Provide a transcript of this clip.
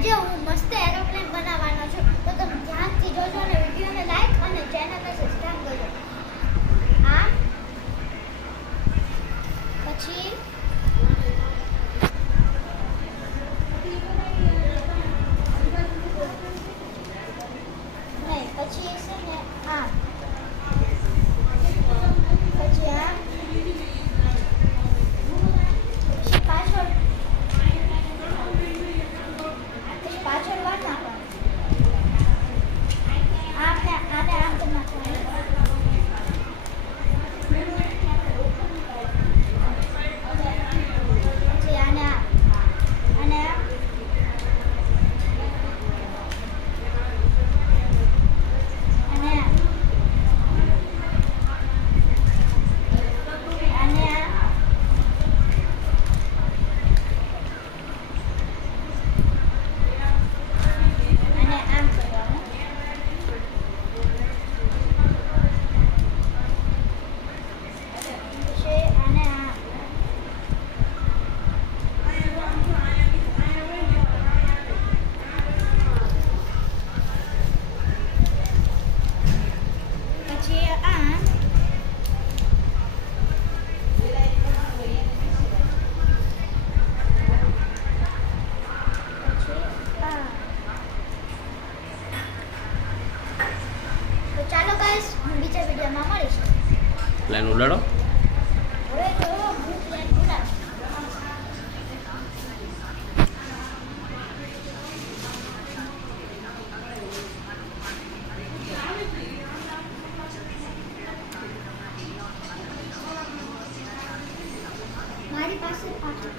આજે હું મસ્ત એરોપ્લેન બનાવવાનો છું, તો તમે ધ્યાનથી જોજો અને વિડીયોને લાઈક અને ચેનલને સબસ્ક્રાઇબ કરજો. આ પછી પછી છે ને આ પછી આ પછી પાછળ વાર નાખવાનું. આને આમ તો નાખવાનું. પછી આને અને ચાલો ગાઈસ, બીજા વિડિયોમાં મળીશું. પ્લેન ઉડાડો. હવે તો હું પ્લેન ઉડાડું. મારી પાસે પાછળ